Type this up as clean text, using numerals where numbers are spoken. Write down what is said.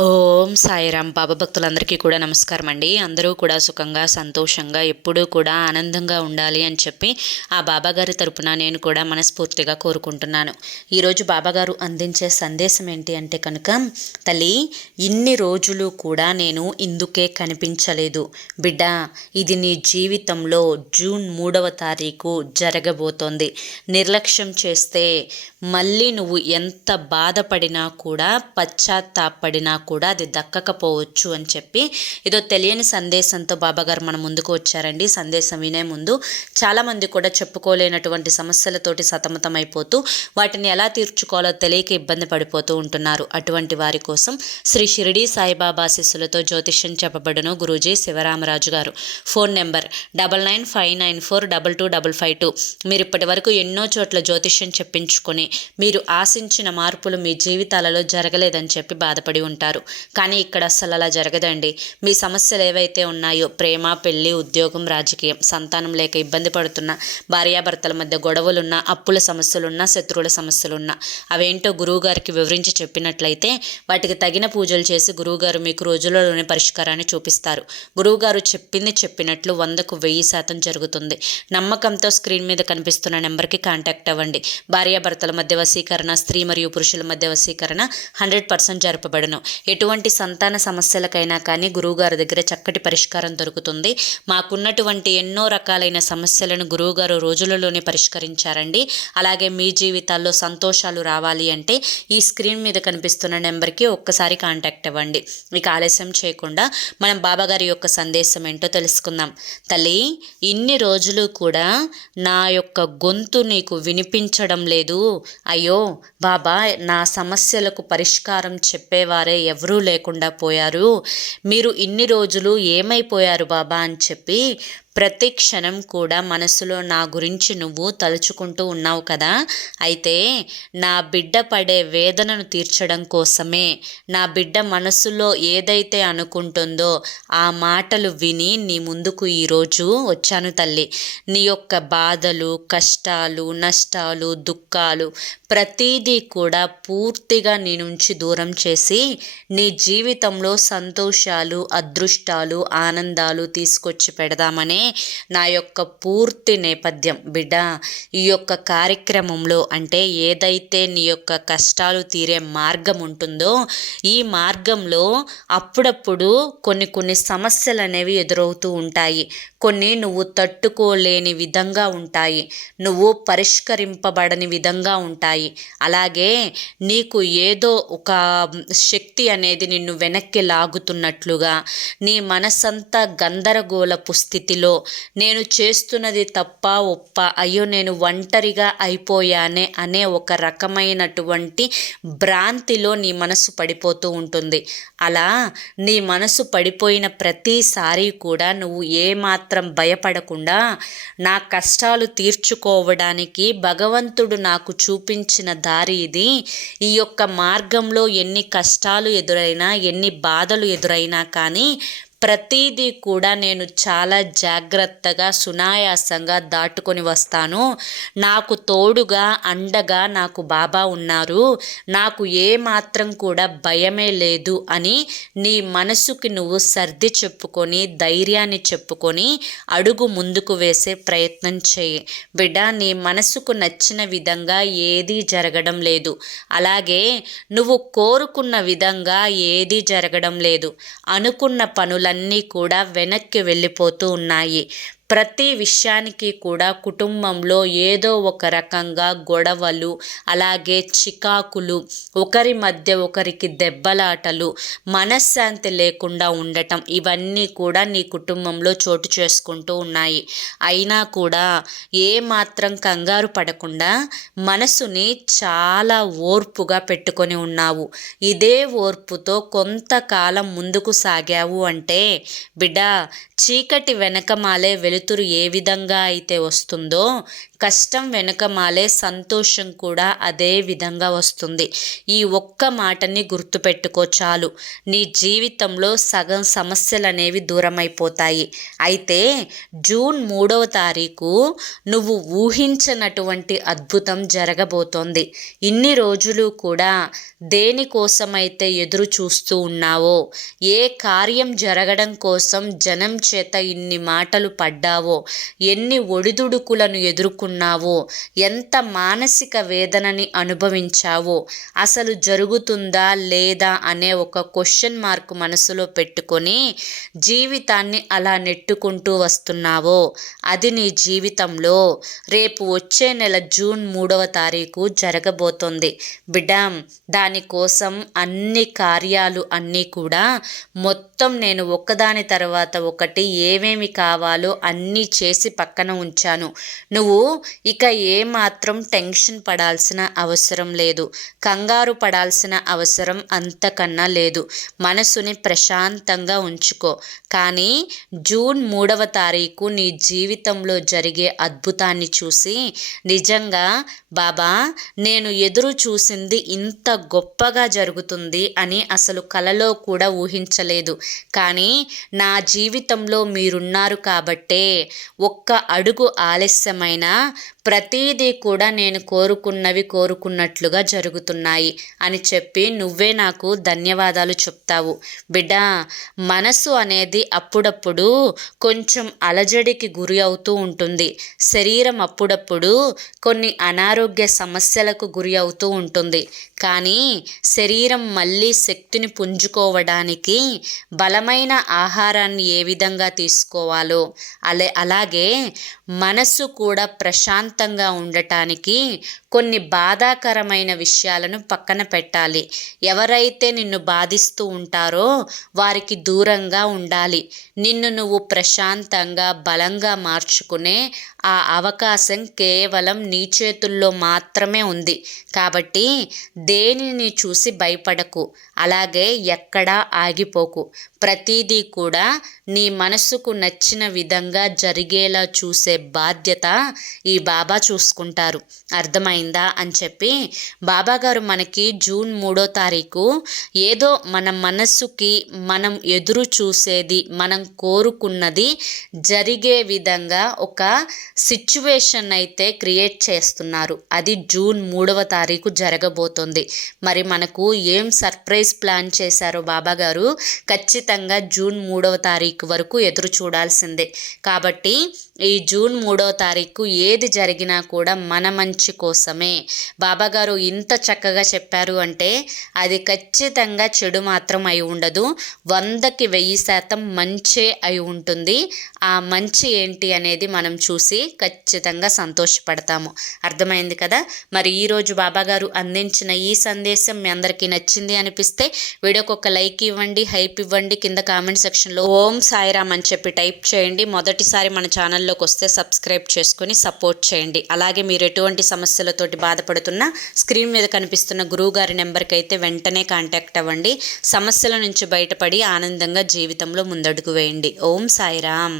ఓం సాయిరామ్. బాబా భక్తులందరికీ కూడా నమస్కారం అండి. అందరూ కూడా సుఖంగా సంతోషంగా ఎప్పుడూ కూడా ఆనందంగా ఉండాలి అని చెప్పి ఆ బాబాగారి తరపున నేను కూడా మనస్ఫూర్తిగా కోరుకుంటున్నాను. ఈరోజు బాబాగారు అందించే సందేశం ఏంటి అంటే కనుక, తల్లి, ఇన్ని రోజులు కూడా నేను ఇందుకే కనిపించలేదు బిడ్డ. ఇది నీ జీవితంలో జూన్ 3వ తారీఖు జరగబోతోంది. నిర్లక్ష్యం చేస్తే మళ్ళీ నువ్వు ఎంత బాధపడినా కూడా పశ్చాత్తాపడినా కూడా అది దక్కకపోవచ్చు అని చెప్పి ఏదో తెలియని సందేశంతో బాబాగారు మన ముందుకు వచ్చారండి. సందేశం వినే ముందు చాలామంది కూడా చెప్పుకోలేనటువంటి సమస్యలతోటి సతమతమైపోతూ వాటిని ఎలా తీర్చుకోవాలో తెలియక ఇబ్బంది పడిపోతూ ఉంటున్నారు. అటువంటి వారి కోసం శ్రీ షిరిడి సాయిబాబా ఆశీస్సులతో జ్యోతిష్యం చెప్పబడును గురూజీ శివరామరాజు గారు. Phone number 9959422552. మీరు ఇప్పటి వరకు ఎన్నో చోట్ల జ్యోతిష్యం చెప్పించుకొని మీరు ఆశించిన మార్పులు మీ జీవితాలలో జరగలేదని చెప్పి బాధపడి ఉంటారు. కానీ ఇక్కడ అసలు అలా జరగదండి. మీ సమస్యలు ఏవైతే ఉన్నాయో, ప్రేమ, పెళ్లి, ఉద్యోగం, రాజకీయం, సంతానం లేక ఇబ్బంది పడుతున్న, భార్యాభర్తల మధ్య గొడవలున్నా, అప్పుల సమస్యలున్నా, శత్రువుల సమస్యలున్నా, అవేంటో గురువుగారికి వివరించి చెప్పినట్లయితే వాటికి తగిన పూజలు చేసి గురువుగారు మీకు రోజులలోని పరిష్కారాన్ని చూపిస్తారు. గురువుగారు చెప్పింది చెప్పినట్లు 100కు 1000% జరుగుతుంది. నమ్మకంతో స్క్రీన్ మీద కనిపిస్తున్న నెంబర్కి కాంటాక్ట్ అవ్వండి. భార్యాభర్తల మధ్య వశీకరణ, స్త్రీ మరియు పురుషుల మధ్య వశీకరణ 100% జరపబడును. ఎటువంటి సంతాన సమస్యలకైనా కానీ గురువుగారి దగ్గర చక్కటి పరిష్కారం దొరుకుతుంది. మాకున్నటువంటి ఎన్నో రకాలైన సమస్యలను గురువుగారు రోజులలోనే పరిష్కరించారండి. అలాగే మీ జీవితాల్లో సంతోషాలు రావాలి అంటే ఈ స్క్రీన్ మీద కనిపిస్తున్న నెంబర్కి ఒక్కసారి కాంటాక్ట్ అవ్వండి. ఇక ఆలస్యం చేయకుండా మనం బాబాగారి యొక్క సందేశం ఏంటో తెలుసుకుందాం. తల్లి, ఇన్ని రోజులు కూడా నా యొక్క గొంతు నీకు వినిపించడం లేదు. అయ్యో బాబా, నా సమస్యలకు పరిష్కారం చెప్పేవారే ఎవరూ లేకుండా పోయారు. మీరు ఇన్ని రోజులు ఏమైపోయారు బాబా అని చెప్పి ప్రతి క్షణం కూడా మనసులో నా గురించి నువ్వు తలుచుకుంటూ ఉన్నావు కదా. అయితే నా బిడ్డ పడే వేదనను తీర్చడం కోసమే, నా బిడ్డ మనసులో ఏదైతే అనుకుంటుందో ఆ మాటలు విని నీ ముందుకు ఈరోజు వచ్చాను తల్లి. నీ యొక్క బాధలు, కష్టాలు, నష్టాలు, దుఃఖాలు ప్రతీదీ కూడా పూర్తిగా నీ నుంచి దూరం చేసి నీ జీవితంలో సంతోషాలు, అదృష్టాలు, ఆనందాలు తీసుకొచ్చి పెడదామనే నా యొక్క పూర్తి నేపథ్యం. బిడ్డ, ఈ యొక్క కార్యక్రమంలో అంటే ఏదైతే నీ యొక్క కష్టాలు తీరే మార్గం ఉంటుందో ఈ మార్గంలో అప్పుడప్పుడు కొన్ని సమస్యలు అనేవి ఎదురవుతూ ఉంటాయి. కొన్ని నువ్వు తట్టుకోలేని విధంగా ఉంటాయి, నువ్వు పరిష్కరింపబడని విధంగా ఉంటాయి. అలాగే నీకు ఏదో ఒక శక్తి అనేది నిన్ను వెనక్కి లాగుతున్నట్లుగా, నీ మనసంతా గందరగోళపు స్థితిలో, నేను చేస్తున్నది తప్ప ఒప్ప, అయ్యో నేను ఒంటరిగా అయిపోయానే అనే ఒక రకమైనటువంటి భ్రాంతిలో నీ మనసు పడిపోతూ ఉంటుంది. అలా నీ మనసు పడిపోయిన ప్రతిసారి కూడా నువ్వు ఏమాత్రం భయపడకుండా నా కష్టాలు తీర్చుకోవడానికి భగవంతుడు నాకు చూపించిన దారి ఇది. ఈ యొక్క మార్గంలో ఎన్ని కష్టాలు ఎదురైనా, ఎన్ని బాధలు ఎదురైనా కానీ ప్రతీదీ కూడా నేను చాలా జాగ్రత్తగా, సునాయాసంగా దాటుకొని వస్తాను. నాకు తోడుగా, అండగా నాకు బాబా ఉన్నారు. నాకు ఏమాత్రం కూడా భయమే లేదు అని నీ మనసుకి నువ్వు సర్ది చెప్పుకొని, ధైర్యాన్ని చెప్పుకొని అడుగు ముందుకు వేసే ప్రయత్నం చేయి. బిడ్డ, నీ మనసుకు నచ్చిన విధంగా ఏదీ జరగడం లేదు. అలాగే నువ్వు కోరుకున్న విధంగా ఏదీ జరగడం లేదు. అనుకున్న పనులన్నీ కూడా వెనక్కి వెళ్ళిపోతూ ఉన్నాయి. ప్రతి విషయానికి కూడా కుటుంబంలో ఏదో ఒక రకంగా గొడవలు, అలాగే చికాకులు, ఒకరి మధ్య ఒకరికి దెబ్బలాటలు, మనశ్శాంతి లేకుండా ఉండటం, ఇవన్నీ కూడా నీ కుటుంబంలో చోటు చేసుకుంటూ ఉన్నాయి. అయినా కూడా ఏమాత్రం కంగారు పడకుండా మనసుని చాలా ఓర్పుగా పెట్టుకొని ఉన్నావు. ఇదే ఓర్పుతో కొంతకాలం ముందుకు సాగావు అంటే బిడ్డ, చీకటి వెనకమాలే వెలుతురు ఏ విధంగా అయితే వస్తుందో, కష్టం వెనుకమాలే సంతోషం కూడా అదే విధంగా వస్తుంది. ఈ ఒక్క మాటని గుర్తుపెట్టుకో చాలు. నీ జీవితంలో సగం సమస్యలు అనేవి దూరమైపోతాయి. అయితే జూన్ 3వ తారీఖు నువ్వు ఊహించనటువంటి అద్భుతం జరగబోతోంది. ఇన్ని రోజులు కూడా దేనికోసమైతే ఎదురు చూస్తూ ఉన్నావో, ఏ కార్యం జరగడం కోసం జనం చేత ఇన్ని మాటలు పడ్డావో, ఎన్ని ఒడిదుడుకులను ఎదుర్కొన్నావో, ఎంత మానసిక వేదనని అనుభవించావో, అసలు జరుగుతుందా లేదా అనే ఒక క్వశ్చన్ మార్క్ మనసులో పెట్టుకొని జీవితాన్ని అలా నెట్టుకుంటూ వస్తున్నావో, అది నీ జీవితంలో రేపు వచ్చే నెల జూన్ 3వ తారీఖు జరగబోతోంది. బిడ్డ, దానికోసం అన్ని కార్యాలు అన్నీ కూడా మొత్తం నేను ఒకదాని తర్వాత ఒకటి ఏమేమి కావాలో అన్నీ చేసి పక్కన ఉంచాను. నువ్వు ఇక ఏమాత్రం టెన్షన్ పడాల్సిన అవసరం లేదు, కంగారు పడాల్సిన అవసరం అంతకన్నా లేదు. మనసుని ప్రశాంతంగా ఉంచుకో. కానీ జూన్ 3వ తారీఖు నీ జీవితంలో జరిగే అద్భుతాన్ని చూసి నిజంగా బాబా, నేను ఎదురు చూసింది ఇంత గొప్పగా జరుగుతుంది అని అసలు కలలో కూడా ఊహించలేదు. కానీ నా జీవితంలో మీరున్నారు కాబట్టే ఒక్క అడుగు ఆలస్యమైన ప్రతీదీ కూడా నేను కోరుకున్నవి కోరుకున్నట్లుగా జరుగుతున్నాయి అని చెప్పి నువ్వే నాకు ధన్యవాదాలు చెప్తావు. బిడ్డ, మనసు అనేది అప్పుడప్పుడు కొంచెం అలజడికి గురి అవుతూ ఉంటుంది. శరీరం అప్పుడప్పుడు కొన్ని అనారోగ్య సమస్యలకు గురి అవుతూ ఉంటుంది. కానీ శరీరం మళ్ళీ శక్తిని పుంజుకోవడానికి బలమైన ఆహారాన్ని ఏ విధంగా తీసుకోవాలో, అలాగే మనసు కూడా ప్రశాంతంగా ఉండటానికి కొన్ని బాధాకరమైన విషయాలను పక్కన పెట్టాలి. ఎవరైతే నిన్ను బాధిస్తూ ఉంటారో వారికి దూరంగా ఉండాలి. నిన్ను నువ్వు ప్రశాంతంగా బలంగా మార్చుకునే ఆ అవకాశం కేవలం నీ చేతుల్లో మాత్రమే ఉంది. కాబట్టి దేనిని చూసి భయపడకు, అలాగే ఎక్కడా ఆగిపోకు. ప్రతిదీ కూడా నీ మనసుకు నచ్చిన విధంగా జరిగేలా చూసే బాధ్యత ఈ బాబా చూసుకుంటారు. అర్థమైందా అని చెప్పి బాబాగారు మనకి జూన్ 3వ తారీఖు ఏదో మన మనసుకి మనం ఎదురు చూసేది, మనం కోరుకున్నది జరిగే విధంగా ఒక సిచ్యువేషన్ అయితే క్రియేట్ చేస్తున్నారు. అది జూన్ 3వ తారీఖు జరగబోతోంది. మరి మనకు ఏం సర్ప్రైజ్ ప్లాన్ చేశారో బాబాగారు ఖచ్చితంగా జూన్ 3వ తారీఖు వరకు ఎదురు చూడాల్సిందే. కాబట్టి ఈ జూన్ 3వ తారీఖు ఏది జరిగినా కూడా మన మంచి కోసమే. బాబాగారు ఇంత చక్కగా చెప్పారు అంటే అది ఖచ్చితంగా చెడు మాత్రం అయి ఉండదు, 100కి 1000% మంచే అయి ఉంటుంది. ఆ మంచి ఏంటి అనేది మనం చూసి ఖచ్చితంగా సంతోషపడతాము. అర్థమైంది కదా? మరి ఈరోజు బాబాగారు అందించిన ఈ సందేశం మీ అందరికీ నచ్చింది అనిపిస్తే వీడియోకి ఒక లైక్ ఇవ్వండి, హైప్ ఇవ్వండి. కింద కామెంట్ సెక్షన్లో ఓం సాయిరామ్ అని చెప్పి టైప్ చేయండి. మొదటిసారి మన ఛానల్లోకి వస్తే సబ్స్క్రైబ్ చేసుకొని సపోర్ట్ చేయండి. అలాగే మీరు ఎటువంటి సమస్యలతోటి బాధపడుతున్నా స్క్రీన్ మీద కనిపిస్తున్న గురువుగారి నెంబర్కి అయితే వెంటనే కాంటాక్ట్ అవ్వండి. సమస్యల నుంచి బయటపడి ఆనందంగా జీవితంలో ముందడుగు వేయండి. ఓం సాయిరామ్.